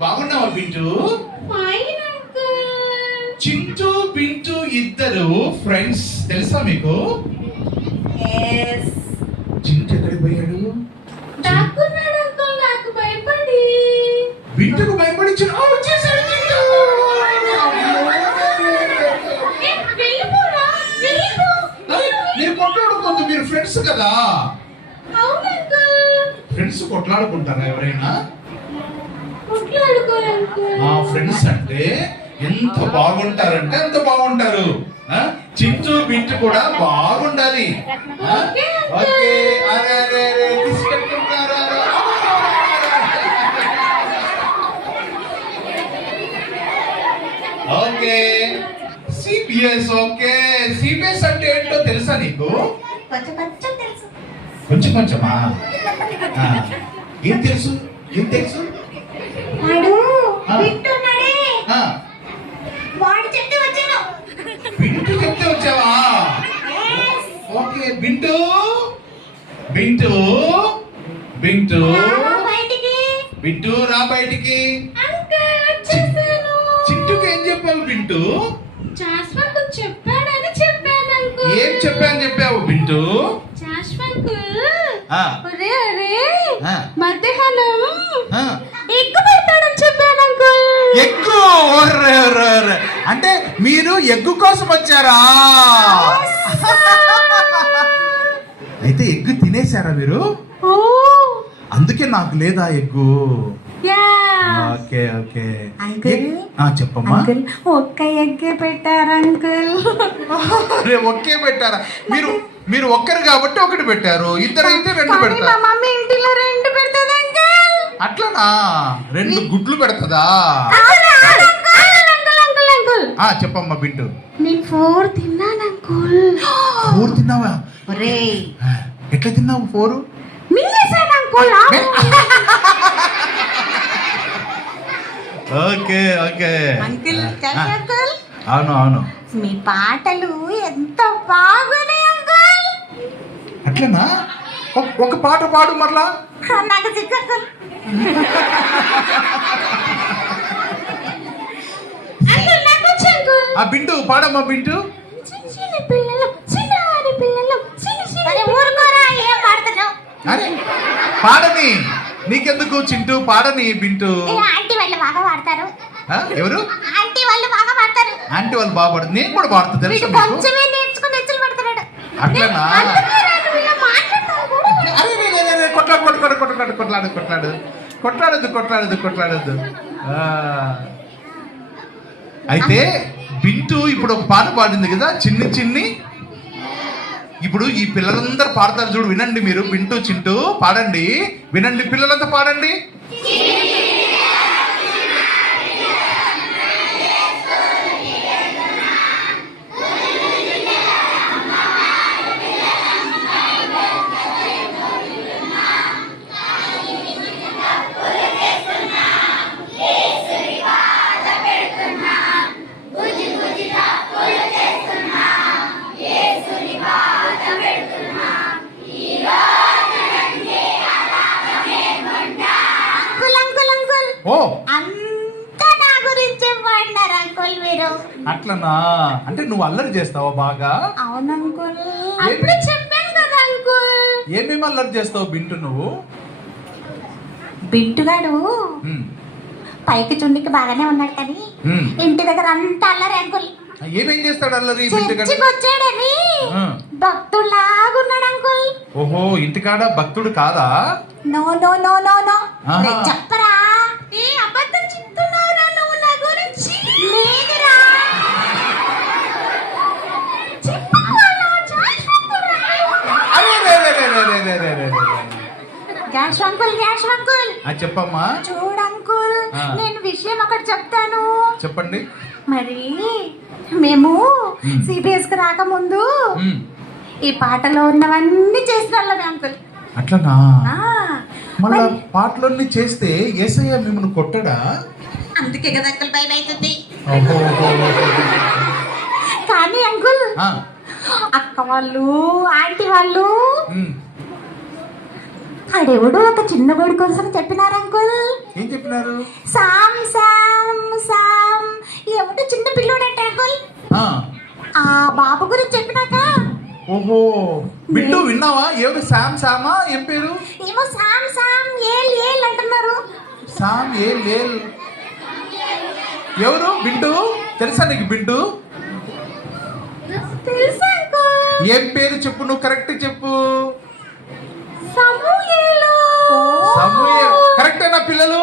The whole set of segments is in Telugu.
బాగున్నావా పింటూ? చింటూ పింటూ ఇద్దరు ఫ్రెండ్స్ తెలుసా మీకు? చింటూ ఎక్కడికి పోయాడు? బిడ్డకు భయపడి. వచ్చేసాడు మీరు ఫ్రెండ్స్ కదా. ఫ్రెండ్స్ కొట్లాడుకుంటారా ఎవరైనా? మా ఫ్రెండ్స్ అంటే ఎంత బాగుంటారంటే అంత బాగుంటారు? చింటూ బింటు కూడా బాగుండాలి? ఓకే, అరే? ఓకే సిపిఎస్ ఓకే సిపిఎస్ అంటే ఏంటో తెలుసా నీకు కొంచెం కొంచెం తెలుసు కొంచెం కొంచెమా. ఏం తెలుసు ఏం తెలుసు. వింటున్నాడే? వాడు చెప్తే వచ్చాను బింటు చెప్తే వచ్చావా? ఓకే బింటు బింటు బింటు బింటు ఏం చెప్పావు చెప్పావు బింటు మధ్యాహ్నం ఎగ్గు. అంటే మీరు ఎగ్గు కోసం వచ్చారా? అయితే ఎగ్గు తినేశారా మీరు? అందుకే నాకు లేదా ఎగ్గు. Yeah okay okay. చెప్పమ్మా. ఒక్క ఎగ్గే పెట్టారు అంకుల్ అరే ఒకే పెట్టారా? మీరు మీరు ఒక్కరు కాబట్టి ఒకటి పెట్టారు. ఇద్దరు అయితే రెండు పెడతారు. అట్లనా? రెండు గుడ్లు పెడతదా? ఆ చెప్పమ్మా బింటు. నేను ఫోర్ తిన్నాను అంకుల్. ఫోర్ తిన్నావా? ఒరే ఎట్లా తిన్నావు four? మింగేశాను uncle. Okay okay. Uncle uncle. అవును అవును. మీ పాటలు ఎంత బాగున్నాయి అంకుల్. అట్లనా? ఒక పాట పాడు మరలా. నాకు ఆ బిండు పాడమ్మా బిండు పాడని. నీకెందుకు చింటూ? పాడని బింటూ. ఆంటీ వాళ్ళు బాగా పాడతారు. ఎవరు? ఆంటీ వాళ్ళు బాగా పాడతారు. ఆంటీ వాళ్ళు నేను కూడా పాడుతుంది తెలుసు పెడతాడు అట్లనా? అరే రే, కొట్లాడు కొట్లాడు కొట్లాడు కొట్లాడు కొట్లాడు. కొట్లాడద్దు కొట్లాడద్దు కొట్లాడద్దు. అయితే బింటు ఇప్పుడు ఒక పాట పాడింది కదా చిన్ని చిన్ని. ఇప్పుడు ఈ పిల్లలందరూ పాడతారు చూడు వినండి మీరు. బింటు చింటూ పాడండి. వినండి పిల్లలంతా పాడండి. అట్లనా అంటే నువ్వు అల్లరి చేస్తావా బాగా? అవును అంకుల్. అప్పుడు చెప్పాను కదా అంకుల్. ఏమేమి అల్లరి చేస్తావు బింటు నువ్వు? బింటుగాడు ఉమ్, పైకి చుండికి బాగానే ఉన్నాడు కానీ ఉమ్. ఇంటి దగ్గర అంతా అల్లరి అంకుల్. ఏమేం చేస్తాడు అల్లరి బింటు చర్చికి వచ్చాడని ఆ. భక్తులాగున్నాడు అంకుల్. ఓహో ఇంటికాడ భక్తుడు కాదా? No no no no no. ఆహా. రే, చెప్పరా? గ్యాస్ అంకుల్ గ్యాస్ అంకుల్ ఆ చెప్పమ్మా. చూడు అంకుల్. నేను విషయం ఒకటి చెప్తాను. చెప్పండి. మరి మేము. సిబిఎస్కి రాకముందు ఈ పాటలో ఉన్నవన్నీ చేసిన వాళ్ళమే అంకుల్ అట్లనా? ఆ, మళ్ళా పాటలన్నీ చేస్తే ఏసయ్య మిమ్మల్ని కొట్టడా? అందుకే కదా అంకుల్ భయం అవుతుంది. కానీ అంకుల్ అక్క వాళ్ళు ఆంటీ వాళ్ళు అడెవడో ఒక చిన్న బడి కోసం చెప్పినారు అంకుల్. ఏం చెప్పినారు? Sam Sam Sam. ఎవడో చిన్న పిల్లోడంట అంకుల్. ఆ, ఆ బాబు గురించి చెప్పినాక. ఓహో. బిట్టు విన్నావా? ఎవరు శామ్ శామా ఏం పేరు? ఏమో సామ్ సామ్ ఏల్ ఏల్ అంటున్నారు. శామ్ ఏ లేల్ ఎవరు? బింటు తెలుసా నీకు బింటు తెలుసా ఏం పేరు చెప్పు నువ్వు కరెక్ట్ చెప్పు. సమూయేలు కరెక్టేనా పిల్లలు?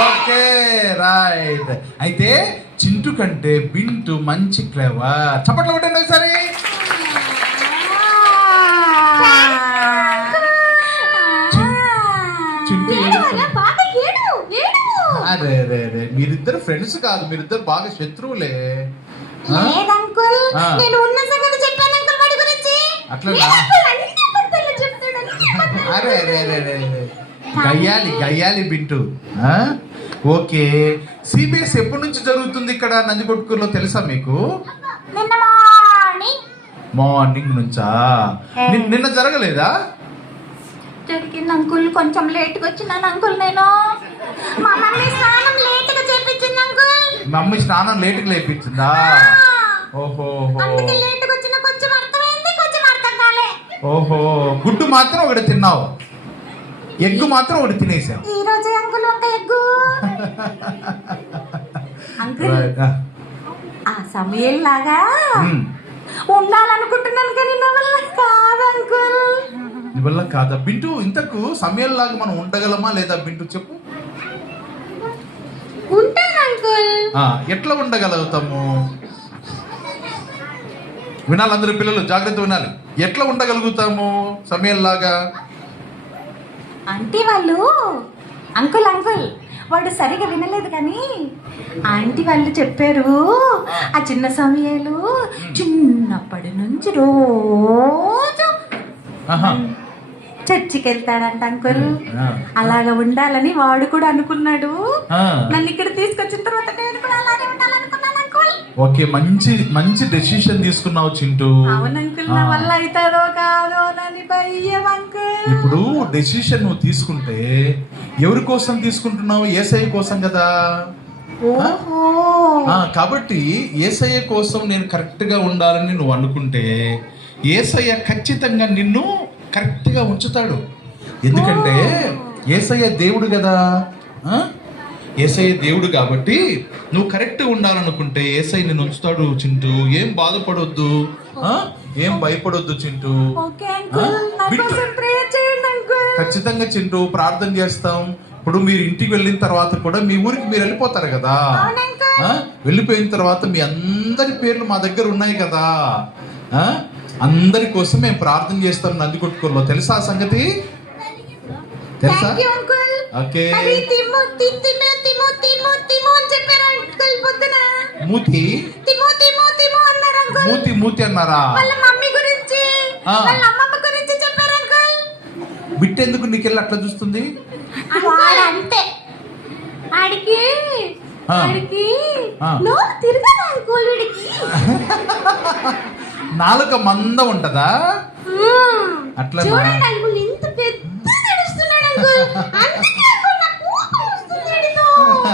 Okay right. అయితే చింటు కంటే బింటు మంచి క్లేవర్. చప్పట్లు కొట్టండి ఒకసారి. అరే అరే అరే మీరిద్దరు ఫ్రెండ్స్ కాదు మీరిద్దరు బాగా శత్రువులే. ఆ? అరే అరే అరే అరే అరే. గయ్యాలి గయ్యాలి బింటు? ఓకే. సిబిఎస్ ఎప్పటి నుంచి జరుగుతుంది ఇక్కడ నందికొట్కూరులో తెలుసా మీకు? మార్నింగ్. నుంచా? నిన్న జరగలేదా? జరిగింది అంకుల్. కొంచెం లేట్గా వచ్చినాను అంకుల్ నేను. మా మమ్మీ చేపించింది అంకుల్. స్నానం లేటుగా లేపించిందా? ఓహో ఓహో గుడ్డు మాత్రం ఒకటి తిన్నావు. ఎగ్గు మాత్రం ఒకటి తినేసావు. ఈ రోజు అంకుల్ ఒక ఎగ్గు. Uncle Right. ఆ. సమయం లాగా ఉమ్. ఉండాలనుకుంటున్నాను కానీ నా వల్ల కాదు అంకుల్. నీ వల్ల కాదా? బింటు ఇంతకు సమయంలాగా మనం ఉండగలమా లేదా బింటు చెప్పు. ఉంటాను అంకుల్. ఆ, ఎట్లా ఉండగలుగుతాము? వినాలి అందరు పిల్లలు జాగ్రత్త వినాలి. ఎట్లా ఉండగలుగుతాము సమయంలాగా ఆంటీ వాళ్ళు అంకుల్ అంకుల్ వాడు సరిగా వినలేదు కానీ ఆంటీ వాళ్ళు చెప్పారు ఆ చిన్న సమయాలు చిన్నప్పటి నుంచి రోజు. చర్చికి వెళ్తాడంట అంకుల్. అలాగా ఉండాలని వాడు కూడా అనుకున్నాడు. నన్ను ఇక్కడ తీసుకొచ్చిన తర్వాత నేను ఓకే మంచి మంచి డెసిషన్ తీసుకున్నావు చింటూ. వల్ల కాదో ఇప్పుడు డెసిషన్ నువ్వు తీసుకుంటే ఎవరి కోసం తీసుకుంటున్నావు? ఏసఐ కోసం కదా. కాబట్టి ఏసయ్య కోసం నేను కరెక్ట్గా ఉండాలని నువ్వు అనుకుంటే ఏసయ్య ఖచ్చితంగా నిన్ను కరెక్ట్గా ఉంచుతాడు. ఎందుకంటే ఏసయ్య దేవుడు కదా? ఏసయ్య దేవుడు కాబట్టి నువ్వు కరెక్ట్ ఉండాలనుకుంటే ఏసయ్య నిన్ను ఉంచుతాడు చింటూ. ఏం బాధపడొద్దు. ఆ? ఏం భయపడొద్దు చింటూ. ఖచ్చితంగా చింటూ ప్రార్థన చేస్తాం. ఇప్పుడు మీరు ఇంటికి వెళ్ళిన తర్వాత కూడా మీ ఊరికి మీరు వెళ్ళిపోతారు కదా? వెళ్ళిపోయిన తర్వాత మీ అందరి పేర్లు మా దగ్గర ఉన్నాయి కదా? అందరి కోసం మేము ప్రార్థన చేస్తాం నందికొట్టుకోలో తెలుసా ఆ సంగతి? తెలుసా? ఓకే. మూతి? తిమో తిమో తిమో అన్నారు అంకుల్ మూతి మూతి అన్నారా? వాళ్ళ మమ్మీ గురించి ఆ. వాళ్ళ అమ్మమ్మ గురించి చెప్పారు అంకుల్ బిట్టెందుకు నీకెళ్ళి అట్లా చూస్తుంది? అంతే. ఆడికి ఆ. ఆడికి ఆ. నోరు తిరగదు అంకుల్ వీడికి. నాలుక మంద ఉంటదా? చూడండి అంకుల్ ఇంత పెద్ద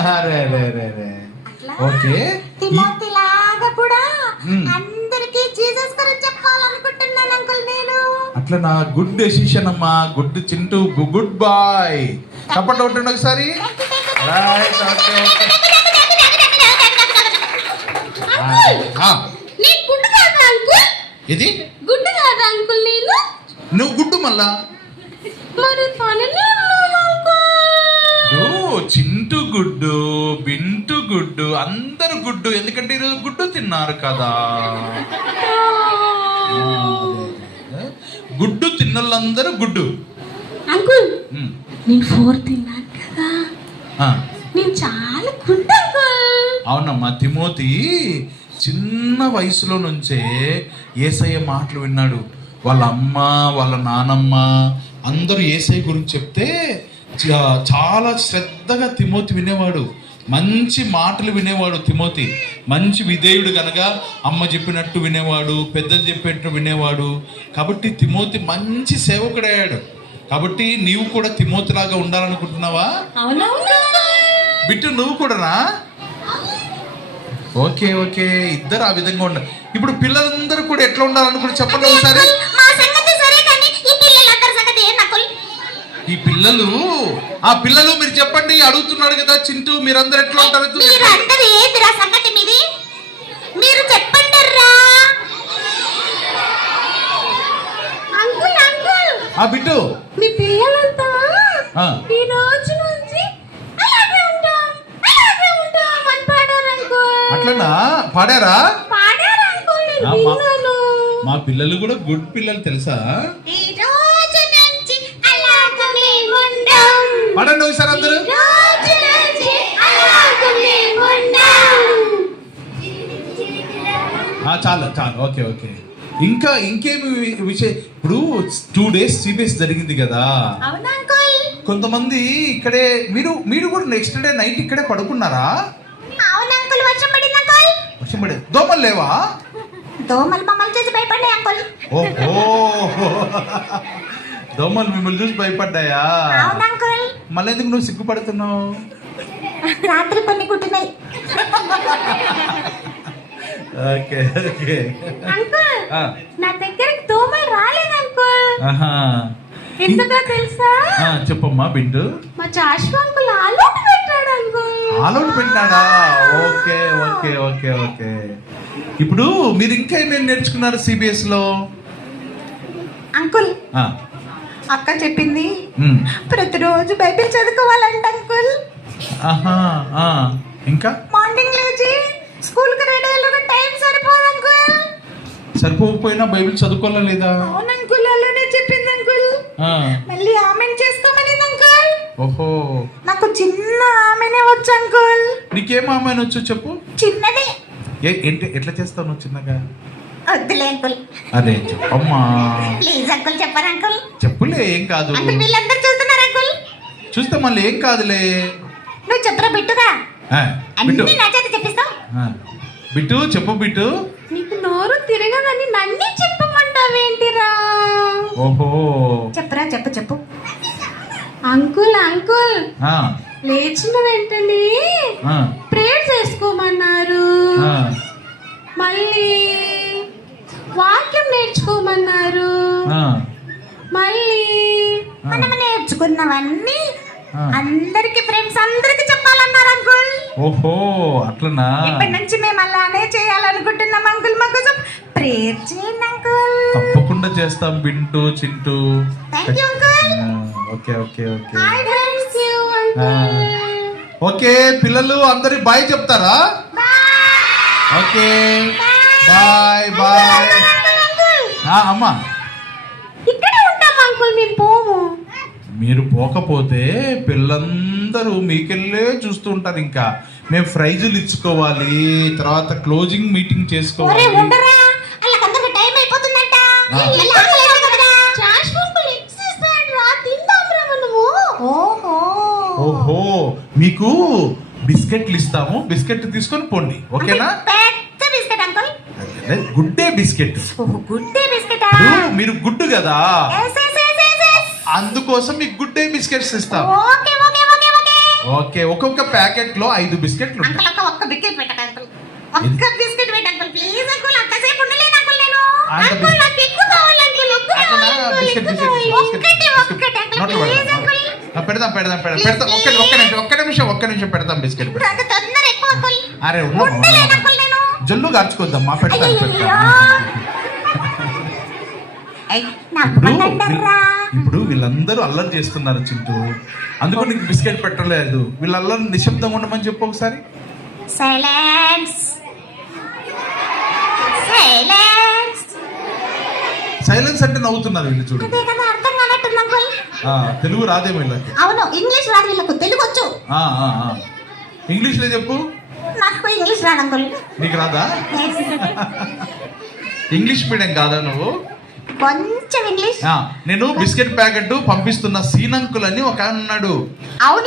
అరే అరే అరే అరే. అట్లా ఓకే. తిమోతి లాగా కూడా మ్మ్. అందరికీ జీసస్ గురించి చెప్పాలనుకుంటున్నాను అంకుల్ నేను. అట్లా నా గుడ్ డెసిషన్ అమ్మా. Good Chintu good boy. చప్పట్లు కొట్టండి ఒకసారి. రైట్ ఓకే ఓకే ఇది గుడ్డు కాదా అంకుల్. నేను. నువ్వు గుడ్డు మళ్ళా? మరి చింటు గుడ్డు బింటు గుడ్డు అందరు గుడ్డు. ఎందుకంటే ఈరోజు గుడ్డు తిన్నారు కదా. గుడ్డు తిన్నోళ్ళందరూ గుడ్డు. అంకుల్ నేను ఫోర్ తిన్నాను కదా. ఆ, నేను చాలా గుడ్ అంకుల్. అవునమ్మా తిమోతి చిన్న వయసులో నుంచే ఏసయ్య మాటలు విన్నాడు. వాళ్ళ అమ్మ వాళ్ళ నానమ్మ అందరూ ఏసయ్య గురించి చెప్తే చాలా శ్రద్ధగా తిమోతి వినేవాడు. మంచి మాటలు వినేవాడు తిమోతి. మంచి విధేయుడు కనుక అమ్మ చెప్పినట్టు వినేవాడు పెద్దలు చెప్పినట్టు వినేవాడు. కాబట్టి తిమోతి మంచి సేవకుడయ్యాడు. కాబట్టి నీవు కూడా తిమోతిలాగా ఉండాలనుకుంటున్నావా? అవునవును. బిట్టు నువ్వు కూడానా? Okay okay. ఇద్దరు ఆ విధంగా ఉండాలి ఇప్పుడు పిల్లలందరూ కూడా ఎట్లా ఉండాలనుకుంటే చెప్పండి ఒకసారి మా సంగతి సరే కానీ ఈ పిల్లలందరి సంగతి ఏం నకుల్ ఈ పిల్లలు ఆ పిల్లలు మీరు చెప్పండి అడుగుతున్నాడు కదా చింటూ మీరందరూ ఎట్లా ఉంటారు? మీరు అందరు ఏందిరా సంగతి మీది? మీరు చెప్పండి రా అంకుల్ అంకుల్. ఆ బిట్టు. మీ పిల్లలంతా ఆ. ఈ రోజు నుంచి అలాగే ఉంటాం అలాగే ఉంటాం అని పాడారు అంకుల్. అట్లనా? పాడారా? అంకుల్ విన్నాను మా పిల్లలు కూడా గుడ్ పిల్లలు తెలుసా? పాడండి ఒకసారి అందరూ. చాలు చాలు. Okay okay. ఇంకా ఇంకేమి విషయం? ఇప్పుడు టూ డేస్ సిబిఎస్ జరిగింది కదా. కొంతమంది ఇక్కడే మీరు మీరు కూడా నెక్స్ట్ డే నైట్ ఇక్కడే పడుకున్నారా? వర్షం పడే దోమలు లేవా? దోమలు మమ్మల్ని చూసి భయపడ్డాయి అంకుల్. ఓహో. దోమలు మిమ్మల్ని చూసి భయపడ్డాయా? మళ్ళీ ఎందుకు నువ్వు సిగ్గుపడుతున్నావు? రాత్రి కొన్ని కుట్టినాయి. Okay okay. నా దగ్గరికి దోమలు రాలేదు అంకుల్. ఆహా. ఎందుకో తెలుసా? చెప్పమ్మా బిండు మా చాషు అంకుల్ ఆలోటు పెట్టాడు అంకుల్. ఆలోట్ పెట్టినాడా? Okay okay okay okay. ఇప్పుడు మీరు ఇంకా ఏమేమి నేర్చుకున్నారు సిబిఎస్లో? అంకుల్ అక్క చెప్పింది ప్రతిరోజు బైబిల్ చదువుకోవాలంట అంకుల్. ఇంకా? మార్నింగ్ లేచి స్కూల్కి రెడీ అయ్యేలోగా టైం సరిపోదు అంకుల్. సరిపోకపోయినా బైబిల్ చదువుకోవాలా లేదా? అవును అంకుల్ అలానే చెప్పింది అంకుల్. మళ్ళీ ఆమెను చేసుకోమని అంకుల్. ఓహో. నాకు చిన్న ఆమెనే వచ్చు అంకుల్. నీకేం అమ్మాయిని వచ్చు చెప్పు. చిన్నది. ఎట్లా చేస్తావు నువ్వు చిన్నగా? వద్దులే అంకుల్. అరే చెప్పమ్మా. ప్లీజ్ అంకుల్ చెప్పరు అంకుల్? చెప్పులే ఏం కాదు. అంకుల్ వీళ్ళందరూ చూస్తున్నారు అంకుల్? చూస్తే మళ్ళీ ఏం కాదులే. నువ్వు చెప్పరా బిట్టుగా? బిట్టు అన్ని నా చేత చెప్పిస్తావు? ఆ, బిట్టు చెప్పు బిట్టు. నీకు నోరు తిరగదని నన్ను చెప్పమంటావేంటిరా? ఓహో. చెప్పరా చెప్పు చెప్పు. Uncle uncle. లేచిన వెంటనే ప్రేయర్ చేసుకోమన్నారు ఆ. మళ్ళీ వాక్యం నేర్చుకోమన్నారు ఆ, మళ్ళీ ఆ. మనం నేర్చుకున్నవన్నీ. అందరికి ఫ్రెండ్స్ అందరికి చెప్పాలన్నారు అంకుల్ ఓహో అట్లనా? ఇప్పటి నుంచి మేము అలానే చేయాలనుకుంటున్నాం అంకుల్ మా కోసం ప్రేయర్ చేయండి అంకుల్ తప్పకుండా చేస్తాం Bintu Chintu. Thank you uncle ఆ, okay okay okay. Friends you. Okay పిల్లలు అందరి బాయ్ చెప్తారా? ఓకే. బాయ్ బాయ్ అమ్మా. ఇక్కడే ఉంటాం అంకుల్ మేము పోము. మీరు పోకపోతే పిల్లలందరూ మీకెళ్ళే చూస్తూ ఉంటారు ఇంకా. మేము ప్రైజులు ఇచ్చుకోవాలి తర్వాత క్లోజింగ్ మీటింగ్ చేసుకోవాలి. ఓహో. ఓహో మీకు బిస్కెట్లు ఇస్తాము బిస్కెట్ తీసుకొని పోండి ఓకేనా? గుడ్డే బిస్కెట్ ఓహో గుడ్డే బిస్కెటా. మీరు గుడ్డు కదా? అందుకోసం మీకు గుడ్డే బిస్కెట్స్ ఇస్తాం. Okay okay okay okay. Okay ఒక్కొక్క ప్యాకెట్లో ఐదు బిస్కెట్లు ఉంటాయి. అంకుల్ ఒక్క ఒక్క బిస్కెట్ పెట్టక అంకుల్. ఒక్క బిస్కెట్ పెట్ట అంకుల్. ప్లీజ్ అంకుల్ అంతసేపు ఉండలేదు అంకుల్ నేను. అంకుల్ నాకు ఎక్కువ కావాలి అంకుల్ ఎక్కువ? కావాలి అంకుల్ ఎక్కువ ఒక్కటి. ఒక్కటి అంకుల్ ప్లీజ్. అంకుల్. పెడదాం పెడదాం పెడదాం. పెడదాం ఒక్క ఒక్క నిమిషం ఒక్క నిమిషం ఒక్క నిమిషం పెడదాం బిస్కెట్ పెడదాం. నాకు తొందర ఎక్కువ అంకుల్. అరే. అంకుల్ నేను. జల్లు కార్చుకోద్దాం మా పెడతాం. పెడతాం ఇప్పుడు. వీళ్ళ- వీళ్ళందరూ అల్లరి చేస్తున్నారు చింటూ. అందుకు నీకు బిస్కెట్ పెట్టలేదు. వీళ్ళందరూ నిశ్శబ్దంగా ఉండమని చెప్పు ఒకసారి. సైలెన్స్. సైలెన్స్. సైలెన్స్ అంటే నవ్వుతున్నారు వీళ్ళు చూడు. తెలుగు రాదేమో వీళ్ళకి. అవును ఇంగ్లీష్ రాదు వీళ్ళకు తెలుగు వచ్చు. ఆ. ఇంగ్లీష్లో చెప్పు. నాకు ఇంగ్లీష్ రాదు నీకు రాదా? ఇంగ్లీష్ మీడియం కాదా నువ్వు? కొంచెం ఇంగ్లీష్. నేను బిస్కెట్ ప్యాకెట్ పంపిస్తున్న సీనంకుల్ అని ఒక ఆయన ఉన్నాడు. అవును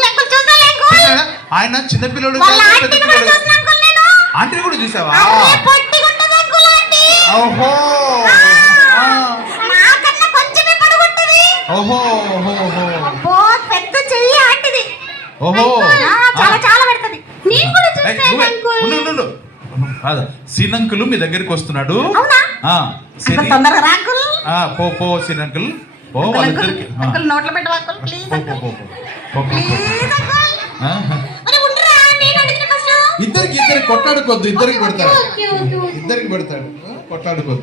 అంకుల్? ఆయన చిన్నపిల్లడు ఆంటీని కూడా చూసావా? ఆంటీ. ఓహో! ఓహో ఓహో ఓహో. పెద్ద చెయ్యి ఆంటిది. ఓహో. చాలా చాలా పెడతది. నేను కూడా చూసాను. అంకుల్. సీనంకులు మీ దగ్గరికి వస్తున్నాడు. అవునా? తొందరగా పో పో పో అంకుల్ అంకుల్ వాళ్ళిద్దరికి అంకుల్ నోట్లో పెట్టు అంకుల్? ప్లీజ్ పో, పో, అంకుల్. పో, పో. పో, పో, పో. Please uncle. ఇద్దరికి ఇద్దరికి కొట్లాడుకోవద్దు ఇద్దరికి పెడతాడు ఇద్దరికి పెడతాడు. అంకుల్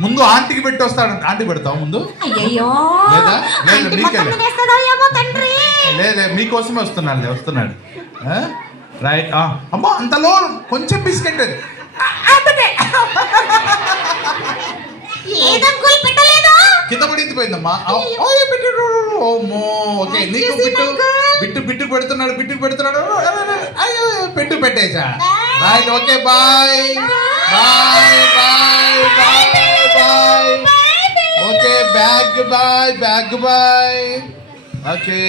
ముందు ఆంటీకి పెట్టి వస్తాడు. ఆంటీ పెడతావు ముందు? అయ్యయ్యో. లేదా? లేదా, లేదే మీకోసమే వస్తున్నాడు వస్తున్నాడు? రైట్ అమ్మో అంతలో కొంచెం బిస్కెట్. కింద పడింది పోయిందమ్మా. ఓమో ఓకే నీకు బిట్టు బిట్టు బిట్టు పెడుతున్నాడు బిట్టు పెడుతున్నాడు. అయ్యో పెట్టు పెట్టేశా right okay bye bye bye bye bye okay bag bye bag bye okay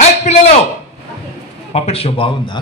right పిల్లలు. పప్పెట్ షో బాగుందా.